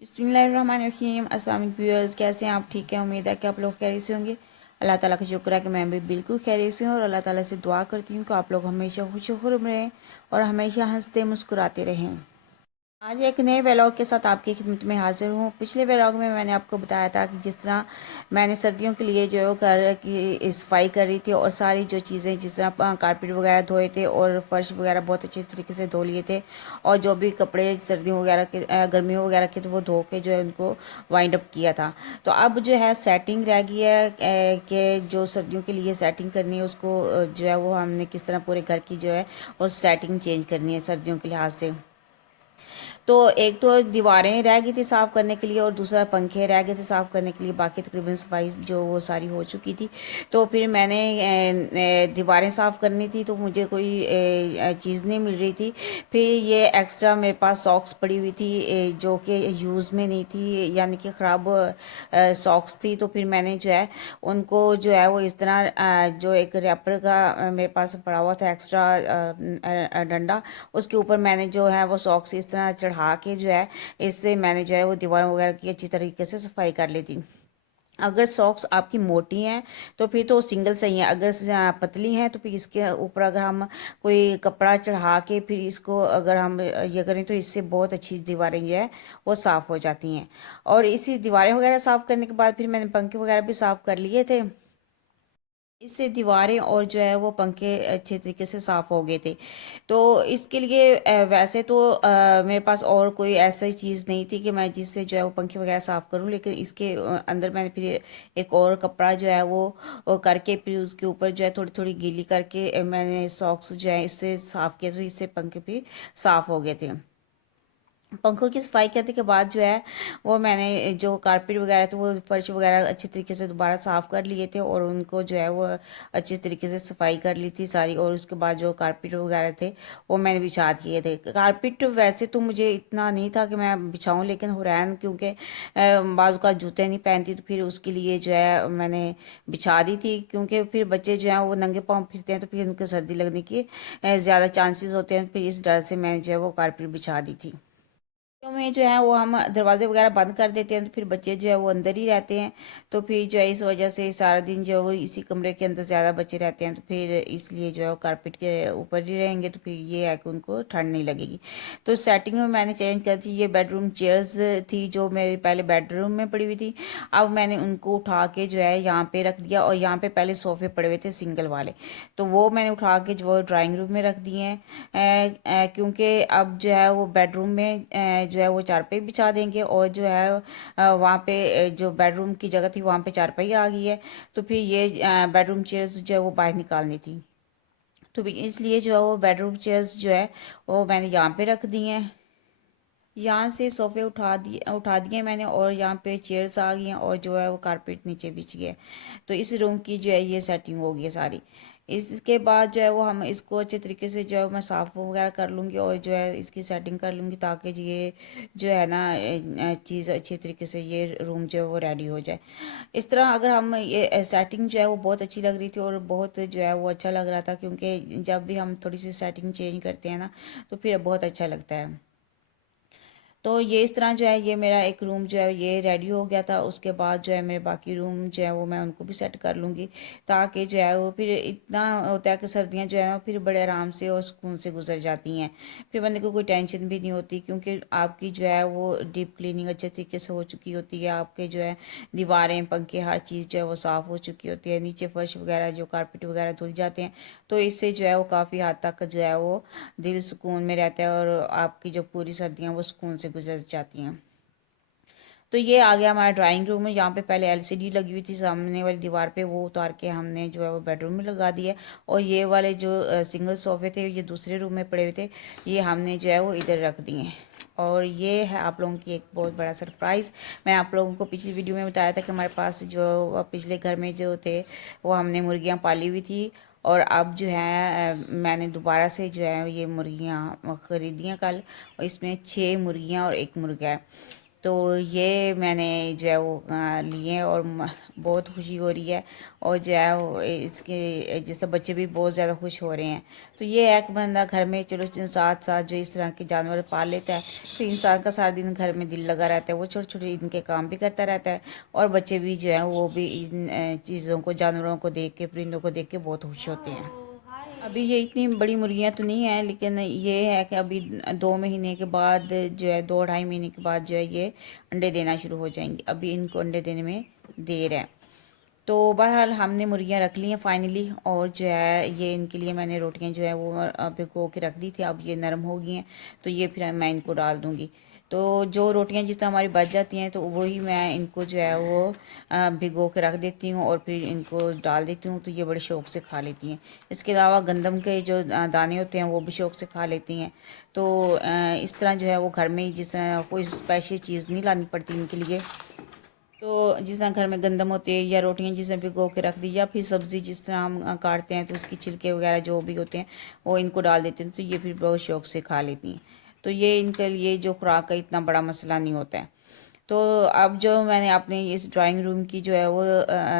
बिस्मिल्लाहिर्रहमानिर्रहीम। अस्सलाम वालेकुम व्यूअर्स, कैसे हैं आप? ठीक है, उम्मीद है कि आप लोग खैरियत से होंगे। अल्लाह ताला का शुक्र है कि मैं भी बिल्कुल खैरियत से हूँ और अल्लाह ताला से दुआ करती हूँ कि आप लोग हमेशा खुश रहें और हमेशा हंसते मुस्कुराते रहें। आज एक नए व्लॉग के साथ आपकी खिदमत में हाजिर हूँ। पिछले व्लॉग में मैंने आपको बताया था कि जिस तरह मैंने सर्दियों के लिए जो घर की सफाई कर रही थी और सारी जो चीज़ें जिस तरह कारपेट वगैरह धोए थे और फर्श वगैरह बहुत अच्छे तरीके से धो लिए थे और जो भी कपड़े सर्दियों वगैरह के गर्मियों वगैरह के तो वो धो के जो है उनको वाइंड अप किया था। तो अब जो है सेटिंग रह गई है कि जो सर्दियों के लिए सेटिंग करनी है उसको जो है वो हमने किस तरह पूरे घर की जो है वो सेटिंग चेंज करनी है सर्दियों के लिहाज से। तो एक तो दीवारें रह गई थी साफ़ करने के लिए और दूसरा पंखे रह गए थे साफ़ करने के लिए। बाकी तकरीबन सफाई जो वो सारी हो चुकी थी। तो फिर मैंने दीवारें साफ़ करनी थी तो मुझे कोई चीज़ नहीं मिल रही थी। फिर ये एक्स्ट्रा मेरे पास सॉक्स पड़ी हुई थी जो कि यूज़ में नहीं थी, यानी कि ख़राब सॉक्स थी। तो फिर मैंने जो है उनको जो है वो इस तरह जो एक रैपर का मेरे पास पड़ा हुआ था एक्स्ट्रा डंडा, उसके ऊपर मैंने जो है वो सॉक्स इस तरह चढ़ा के जो है इससे मैंने जो है वो दीवार वगैरह की अच्छी तरीके से सफाई कर ली थी। अगर सॉक्स आपकी मोटी हैं तो फिर तो सिंगल सही है, अगर पतली हैं तो फिर इसके ऊपर अगर हम कोई कपड़ा चढ़ा के फिर इसको अगर हम ये करें तो इससे बहुत अच्छी दीवारें जो है वो साफ़ हो जाती हैं। और इसी दीवारें वगैरह साफ़ करने के बाद फिर मैंने पंखे वगैरह भी साफ़ कर लिए थे। इससे दीवारें और जो है वो पंखे अच्छे तरीके से साफ़ हो गए थे। तो इसके लिए वैसे तो मेरे पास और कोई ऐसी चीज़ नहीं थी कि मैं जिससे जो है वो पंखे वगैरह साफ़ करूं, लेकिन इसके अंदर मैंने फिर एक और कपड़ा जो है वो करके फिर उसके ऊपर जो है थोड़ी थोड़ी गीली करके मैंने सॉक्स जो है इससे साफ़ किया, तो इससे पंखे भी साफ़ हो गए थे। पंखों की सफाई करने के बाद जो है वो मैंने जो कारपेट वगैरह थे वो फर्श वगैरह अच्छी तरीके से दोबारा साफ़ कर लिए थे और उनको जो है वो अच्छी तरीके से सफाई कर ली थी सारी। और उसके बाद जो कारपेट वगैरह थे वो मैंने बिछा दिए थे। कारपेट वैसे तो मुझे इतना नहीं था कि मैं बिछाऊं, लेकिन हुरैन क्योंकि बाजू का जूते नहीं पहनती तो फिर उसके लिए जो है मैंने बिछा दी थी, क्योंकि फिर बच्चे जो हैं वो नंगे पाँव फिरते हैं तो फिर उनको सर्दी लगने की ज़्यादा चांसेस होते हैं। फिर इस डर से मैंने जो है वो कारपेट बिछा दी थी। में जो है वो हम दरवाजे वगैरह बंद कर देते हैं तो फिर बच्चे जो है वो अंदर ही रहते हैं। तो फिर जो है इस वजह से सारा दिन जो है वो इसी कमरे के अंदर ज़्यादा बच्चे रहते हैं, तो फिर इसलिए जो है वो कारपेट के ऊपर ही रहेंगे तो फिर ये है कि उनको ठंड नहीं लगेगी। तो सेटिंग में मैंने चेंज कर दी। ये बेडरूम चेयर्स थी जो मेरे पहले बेडरूम में पड़ी हुई थी, अब मैंने उनको उठा के जो है यहाँ पे रख दिया। और यहाँ पे पहले सोफे पड़े हुए थे सिंगल वाले, तो वो मैंने उठा के जो ड्राइंग रूम में रख दिए हैं क्योंकि अब जो है वो बेडरूम में जो है वो चारपाई बिछा देंगे और जो है वहाँ पे जो बेडरूम की जगह थी वहाँ पे चारपाई आ गई है। तो फिर ये बेडरूम चेयर्स जो है वो बाहर निकालनी थी, तो भी इसलिए जो है वो बेडरूम चेयर्स जो है वो मैंने यहाँ पे रख दी हैं। यहाँ से सोफे उठा दिए मैंने और यहाँ पे चेयर्स आ गई हैं और जो है वो कारपेट नीचे बिछ गया। तो इस रूम की जो है ये सेटिंग हो गई है सारी। इसके बाद जो है वो हम इसको अच्छे तरीके से जो है मैं साफ़ वगैरह कर लूँगी और जो है इसकी सेटिंग कर लूँगी ताकि ये जो है ना चीज़ अच्छे तरीके से ये रूम जो है वो रेडी हो जाए। इस तरह अगर हम ये सेटिंग जो है वो बहुत अच्छी लग रही थी और बहुत जो है वो अच्छा लग रहा था, क्योंकि जब भी हम थोड़ी सी सेटिंग चेंज करते हैं ना तो फिर बहुत अच्छा लगता है। तो ये इस तरह जो है ये मेरा एक रूम जो है ये रेडी हो गया था। उसके बाद जो है मेरे बाकी रूम जो है वो मैं उनको भी सेट कर लूँगी ताकि जो है वो फिर इतना होता है कि सर्दियाँ जो है ना फिर बड़े आराम से और सुकून से गुजर जाती हैं। फिर बंदे को कोई टेंशन भी नहीं होती क्योंकि आपकी जो है वो डीप क्लीनिंग अच्छे तरीके से हो चुकी होती है। आपके जो है दीवारें पंखे हर चीज़ जो है वो साफ़ हो चुकी होती है। नीचे फर्श वगैरह जो कारपेट वगैरह धुल जाते हैं, तो इससे जो है वो काफ़ी हद तक जो है वो दिल सुकून में रहता है और आपकी जो पूरी सर्दियाँ वो सुकून से गुजर जाती हैं। तो ये आ गया हमारा ड्राइंग रूम में। यहाँ पे पहले एलसीडी लगी हुई थी सामने वाली दीवार पे, वो उतार के हमने जो है वो बेडरूम में लगा दिया। और ये वाले जो सिंगल सोफे थे ये दूसरे रूम में पड़े हुए थे, ये हमने जो है वो इधर रख दिए। और ये है आप लोगों की एक बहुत बड़ा सरप्राइज़। मैं आप लोगों को पिछली वीडियो में बताया था कि हमारे पास जो पिछले घर में जो थे वो हमने मुर्गियाँ पाली हुई थी और अब जो है मैंने दोबारा से जो है ये मुर्गियाँ खरीदी हैं कल। और इसमें 6 मुर्गियाँ और 1 मुर्गा है। तो ये मैंने जो है वो लिए और बहुत खुशी हो रही है। और जो है वो इसके जैसे बच्चे भी बहुत ज़्यादा खुश हो रहे हैं। तो ये एक बंदा घर में चलो साथ साथ जो इस तरह के जानवर पाल लेता है, तो इंसान का सारा दिन घर में दिल लगा रहता है, वो छोटे छोटे इनके काम भी करता रहता है। और बच्चे भी जो है वो भी इन चीज़ों को, जानवरों को देख के, परिंदों को देख के बहुत खुश होते हैं। अभी ये इतनी बड़ी मुर्गियाँ तो नहीं हैं, लेकिन ये है कि अभी 2 महीने के बाद जो है, 2 ढाई महीने के बाद जो है ये अंडे देना शुरू हो जाएंगे। अभी इनको अंडे देने में देर है। तो बहरहाल हमने मुर्गियाँ रख ली हैं फाइनली। और जो है ये इनके लिए मैंने रोटियां जो है वो भिगो के रख दी थी। अब ये नरम हो गई हैं, तो ये फिर मैं इनको डाल दूँगी। तो जो रोटियां जिस तरह हमारी बच जाती हैं, तो वही मैं इनको जो है वो भिगो के रख देती हूँ और फिर इनको डाल देती हूँ, तो ये बड़े शौक़ से खा लेती हैं। इसके अलावा गंदम के जो दाने होते हैं वो भी शौक़ से खा लेती हैं। तो इस तरह जो है वो घर में ही, जिस कोई स्पेशल चीज़ नहीं लानी पड़ती इनके लिए। तो जिस तरह घर में गंदम होती है या रोटियां जिस तरह भिगो के रख दी, या फिर सब्ज़ी जिस तरह हम काटते हैं तो उसकी छिलके वगैरह जो भी होते हैं वो इनको डाल देते हैं, तो ये फिर बहुत शौक से खा लेती हैं। तो ये इनके लिए जो खुराक का इतना बड़ा मसला नहीं होता है। तो अब जो मैंने अपने इस ड्राइंग रूम की जो है वो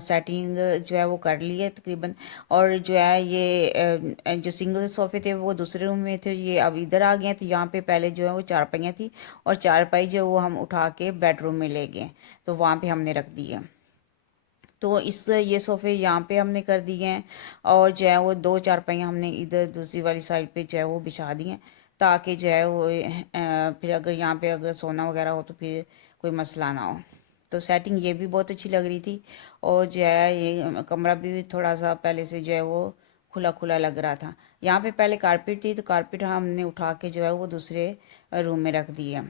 सेटिंग जो है वो कर ली है तकरीबन। और जो है ये जो सिंगल सोफ़े थे वो दूसरे रूम में थे, ये अब इधर आ गए हैं। तो यहाँ पे पहले जो है वो चारपाइयाँ थी, और चारपाई जो है वो हम उठा के बेडरूम में ले गए, तो वहाँ पे हमने रख दी है। तो इस ये सोफ़े यहाँ पे हमने कर दिए हैं। और जो है वो 2 चारपाइयाँ हमने इधर दूसरी वाली साइड पे जो है वो बिछा दी हैं, ताकि जो है वो फिर अगर यहाँ पे अगर सोना वगैरह हो तो फिर कोई मसला ना हो। तो सेटिंग ये भी बहुत अच्छी लग रही थी। और जो है ये कमरा भी थोड़ा सा पहले से जो है वो खुला खुला लग रहा था। यहाँ पे पहले कारपेट थी, तो कारपेट हमने उठा के जो है वो दूसरे रूम में रख दी है।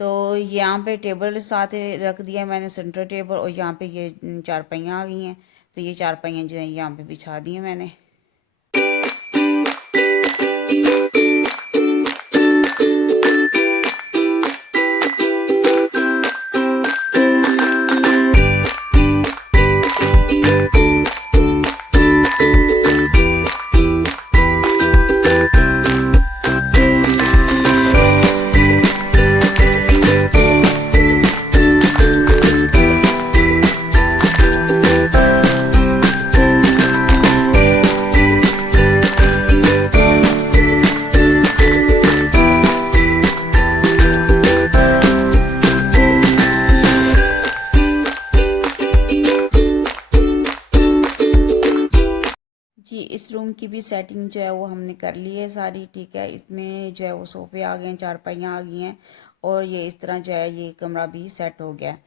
तो यहाँ पे टेबल साथ रख दिया मैंने, सेंटर टेबल। और यहाँ पे ये चारपाइयाँ आ गई हैं, तो ये चारपाइयाँ जो हैं यहाँ पे बिछा दी हैं मैंने। जी, इस रूम की भी सेटिंग जो है वो हमने कर ली है सारी, ठीक है। इसमें जो है वो सोफ़े आ गए हैं, चारपाइयाँ आ गई हैं, और ये इस तरह जो है ये कमरा भी सेट हो गया है।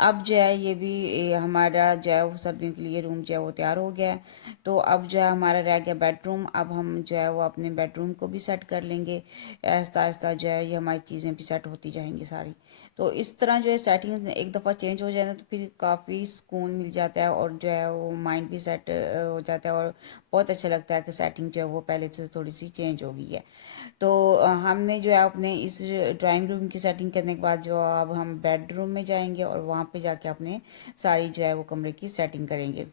अब जो है ये भी हमारा जो है वो सर्दियों के लिए रूम जो है वो तैयार हो गया है। तो अब जो है हमारा रह गया बेडरूम। अब हम जो है वो अपने बेडरूम को भी सेट कर लेंगे। आहिस्ता आहिस्ता जो है ये हमारी चीज़ें भी सेट होती जाएंगी सारी। तो इस तरह जो है सेटिंग एक दफ़ा चेंज हो जाए ना, तो फिर काफ़ी सुकून मिल जाता है, और जो है वो माइंड भी सेट हो जाता है। और बहुत अच्छा लगता है कि सेटिंग जो है वो पहले से थोड़ी सी चेंज हो गई है। तो हमने जो है अपने इस ड्राइंग रूम की सेटिंग करने के बाद जो अब हम बेडरूम में जाएंगे, और वहाँ पे जाके अपने सारी जो है वो कमरे की सेटिंग करेंगे।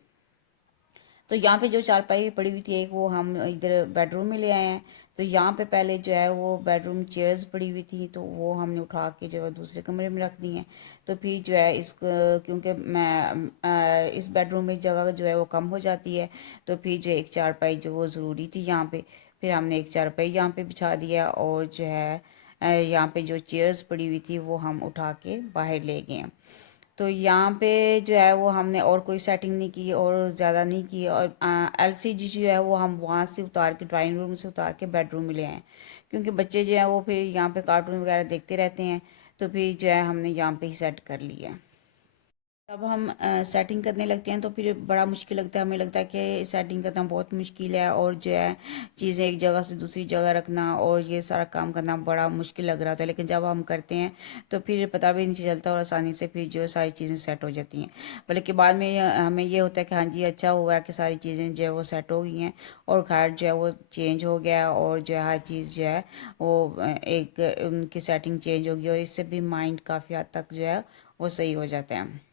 तो यहाँ पे जो चारपाई पड़ी हुई थी एक, वो हम इधर बेडरूम में ले आए हैं। तो यहाँ पे पहले जो है वो बेडरूम चेयर्स पड़ी हुई थी, तो वो हमने उठा के जो है दूसरे कमरे में रख दी हैं। तो फिर जो है इस, क्योंकि मैं इस बेडरूम में जगह जो है वो कम हो जाती है, तो फिर जो एक चारपाई जो वो ज़रूरी थी यहाँ पे, फिर हमने एक चारपाई यहाँ पे बिछा दिया। और जो है यहाँ पे जो चेयर्स पड़ी हुई थी वो हम उठा के बाहर ले गए हैं। तो यहाँ पे जो है वो हमने और कोई सेटिंग नहीं की और ज़्यादा नहीं की। और एलसीडी जो है वो हम वहाँ से उतार के, ड्राइंग रूम से उतार के बेडरूम में ले आए, क्योंकि बच्चे जो हैं वो फिर यहाँ पे कार्टून वगैरह देखते रहते हैं। तो फिर जो है हमने यहाँ पे ही सेट कर लिया। जब हम सेटिंग करने लगते हैं तो फिर बड़ा मुश्किल लगता है, हमें लगता है कि सेटिंग करना बहुत मुश्किल है, और जो है चीज़ें एक जगह से दूसरी जगह रखना और ये सारा काम करना बड़ा मुश्किल लग रहा था। लेकिन जब हम करते हैं तो फिर पता भी नहीं चलता, और आसानी से फिर जो है सारी चीज़ें सेट हो जाती हैं। बल्कि बाद में हमें ये होता है कि हाँ जी, अच्छा हुआ है कि सारी चीज़ें जो है वो सेट हो गई हैं, और घर जो है वो चेंज हो गया, और जो है हर चीज़ जो है वो एक उनकी सेटिंग चेंज होगी, और इससे भी माइंड काफ़ी हद तक जो है वो सही हो जाता है।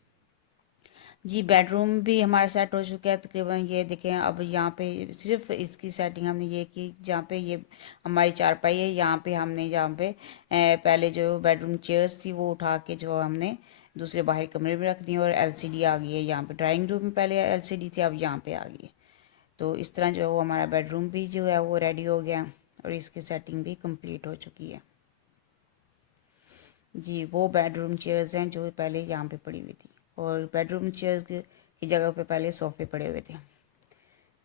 जी बेडरूम भी हमारा सेट हो चुका है तकरीबन। ये देखें, अब यहाँ पे सिर्फ इसकी सेटिंग हमने ये की, जहाँ पे ये हमारी चारपाई है, यहाँ पे हमने जहाँ पे पहले जो बेडरूम चेयर्स थी वो उठा के जो हमने दूसरे बाहर कमरे में रख दी, और एलसीडी आ गई है यहाँ पे। ड्राइंग रूम में पहले एलसीडी थी, अब यहाँ पे आ गई है। तो इस तरह जो है वो हमारा बेडरूम भी जो है वो रेडी हो गया, और इसकी सेटिंग भी कंप्लीट हो चुकी है। जी वो बेडरूम चेयर्स हैं जो पहले यहाँ पे पड़ी हुई थी, और बेडरूम चेयर्स की जगह पे पहले सोफे पड़े हुए थे।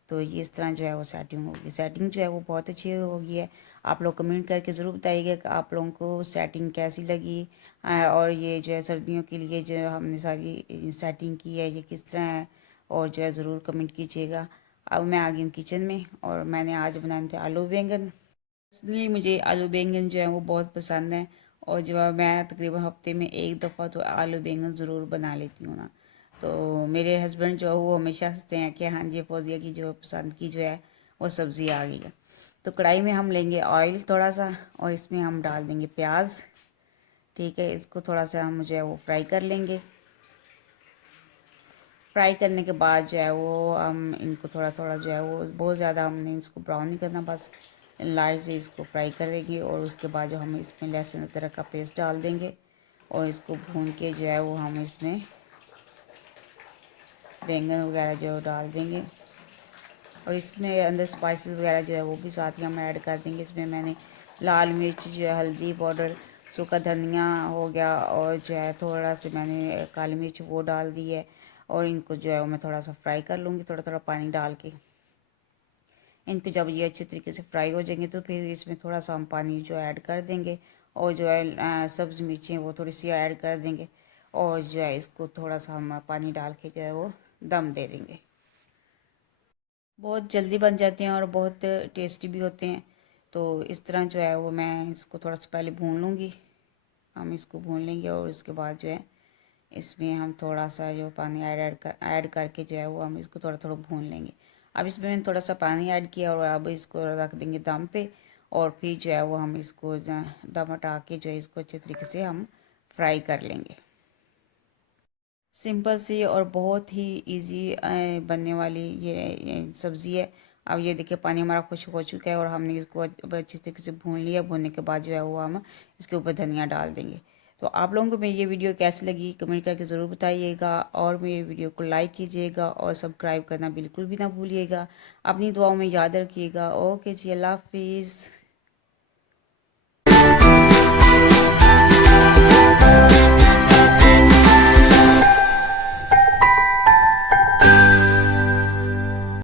तो ये इस तरह जो है वो सेटिंग होगी। सेटिंग जो है वो बहुत अच्छी हो गई है। आप लोग कमेंट करके ज़रूर बताइएगा कि आप लोगों को सेटिंग कैसी लगी, और ये जो है सर्दियों के लिए जो हमने सारी सेटिंग की है ये किस तरह है, और जो है ज़रूर कमेंट कीजिएगा। अब मैं आ गई हूँ किचन में, और मैंने आज बनाए थे आलू बैंगन। इसलिए मुझे आलू बैंगन जो है वो बहुत पसंद है, और जो है मैं तकरीबन हफ्ते में एक दफ़ा तो आलू बैंगन ज़रूर बना लेती हूँ ना। तो मेरे हस्बैंड जो है वो हमेशा कहते हैं कि हाँ जी फौजिया की जो पसंद की जो है वो सब्ज़ी आ गई है। तो कढ़ाई में हम लेंगे ऑयल थोड़ा सा, और इसमें हम डाल देंगे प्याज। ठीक है, इसको थोड़ा सा हम जो है वो फ्राई कर लेंगे। फ्राई करने के बाद जो है वो हम इनको थोड़ा थोड़ा जो है वो बहुत ज़्यादा हमने इसको ब्राउन नहीं करना, बस लाइट से इसको फ्राई करेंगे। और उसके बाद जो हम इसमें लहसुन अदरक का पेस्ट डाल देंगे, और इसको भून के जो है वो हम इसमें बैंगन वगैरह जो है वो डाल देंगे, और इसमें अंदर स्पाइसेस वगैरह जो है वो भी साथ ही हम ऐड कर देंगे। इसमें मैंने लाल मिर्च जो है, हल्दी पाउडर, सूखा धनिया हो गया, और जो है थोड़ा सा मैंने काली मिर्च वो डाल दी है। और इनको जो है मैं थोड़ा सा फ्राई कर लूँगी, थोड़ा थोड़ा पानी डाल के। इनको जब ये अच्छे तरीके से फ्राई हो जाएंगे तो फिर इसमें थोड़ा सा हम पानी जो ऐड कर देंगे, और जो है सब्ज़ मिर्चें वो थोड़ी सी ऐड कर देंगे, और जो है इसको थोड़ा सा हम पानी डाल के जो है वो दम दे देंगे। बहुत जल्दी बन जाते हैं और बहुत टेस्टी भी होते हैं। तो इस तरह जो है वो मैं इसको थोड़ा सा पहले भून लूँगी। हम इसको भून लेंगे, और उसके बाद जो है इसमें हम थोड़ा सा जो पानी ऐड करके जो है वो हम इसको थोड़ा थोड़ा भून लेंगे। अब इसमें मैंने थोड़ा सा पानी ऐड किया, और अब इसको रख देंगे दम पे, और फिर जो है वो हम इसको दम हटा के जो है इसको अच्छे तरीके से हम फ्राई कर लेंगे। सिंपल सी और बहुत ही इजी बनने वाली ये सब्ज़ी है। अब ये देखिए पानी हमारा खुश्क हो चुका है, और हमने इसको अब अच्छे तरीके से भून लिया। भूनने के बाद जो है वो हम इसके ऊपर धनिया डाल देंगे। तो आप लोगों को मेरी ये वीडियो कैसी लगी कमेंट करके ज़रूर बताइएगा, और मेरी वीडियो को लाइक कीजिएगा, और सब्सक्राइब करना बिल्कुल भी ना भूलिएगा। अपनी दुआओं में याद रखिएगा। ओके जी, अल्लाह हाफिज़।